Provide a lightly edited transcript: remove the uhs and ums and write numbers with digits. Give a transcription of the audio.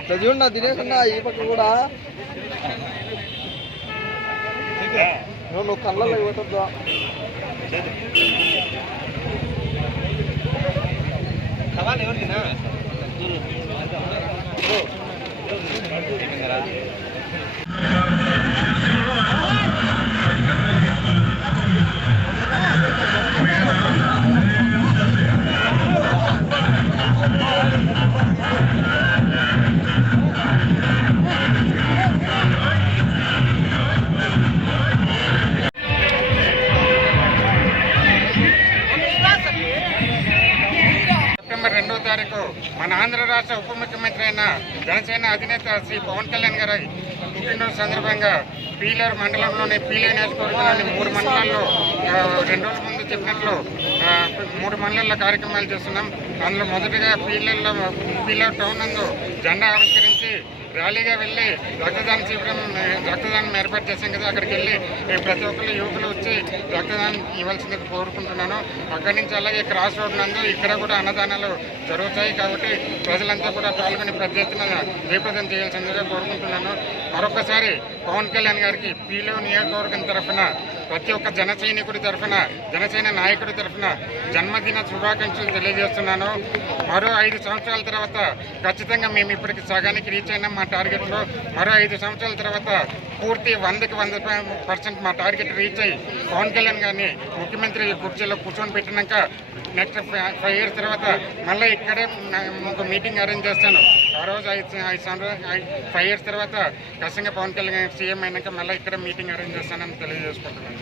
ఇట్లా చూడండి దినేష్ అన్న ఈ పక్క కూడా నువ్వు కళ్ళలో పెట్టద్దా సవాల్ ఎవరికినా సెప్టెంబర్ 2వ తారీఖు మన ఆంధ్ర రాష్ట్ర ఉప ముఖ్యమంత్రి అయిన జనసేన అధినేత శ్రీ పవన్ కళ్యాణ్ గారి పుట్టినరోజు సందర్భంగా పీలేరు మండలంలోని పీలేరు నియోజకవర్గంలోని 3 మండలాల్లో 2 రోజుల ముందు చెప్పినట్లు 3 మండలాల్లో కార్యక్రమాలు చేస్తున్నాం. అందులో మొదటిగా పీలేరు టౌన్ నందు జెండా ఆవిష్కరించి ర్యాలీగా వెళ్ళి రక్తదానం ఏర్పాటు చేశాం కదా. అక్కడికి వెళ్ళి ప్రతి ఒక్కరు యువకులు వచ్చి రక్తదానం ఇవ్వాల్సిందిగా కోరుకుంటున్నాను. అక్కడి నుంచి అలాగే క్రాస్ రోడ్ నందు ఇక్కడ కూడా అన్నదానాలు జరుగుతాయి కాబట్టి ప్రజలంతా కూడా పాల్గొని పెద్ద ఎత్తున జయప్రదం చేయాల్సిందిగా కోరుకుంటున్నాను. మరొకసారి పవన్ కళ్యాణ్ గారికి పీలేరు నియోజకవర్గం తరఫున ప్రతి ఒక్క జన సైనికుడి తరఫున జనసేన నాయకుడి తరఫున జన్మదిన శుభాకాంక్షలు తెలియజేస్తున్నాను. మరో 5 సంవత్సరాల తర్వాత ఖచ్చితంగా మేము ఇప్పటికి సగానికి రీచ్ అయినాం మా టార్గెట్లో. మరో 5 సంవత్సరాల తర్వాత పూర్తి 100కి 100% మా టార్గెట్ రీచ్ అయ్యి పవన్ కళ్యాణ్ గారిని ముఖ్యమంత్రి కుర్చీలో కూర్చొని పెట్టినాక నెక్స్ట్ 5 years తర్వాత మళ్ళీ ఇక్కడే ఒక మీటింగ్ అరేంజ్ చేస్తాను. ఆ రోజు 5 years తర్వాత ఖచ్చితంగా పవన్ కళ్యాణ్ సీఎం అయినాక మళ్ళీ ఇక్కడ మీటింగ్ అరేంజ్ చేస్తానని తెలియజేసుకుంటున్నాను.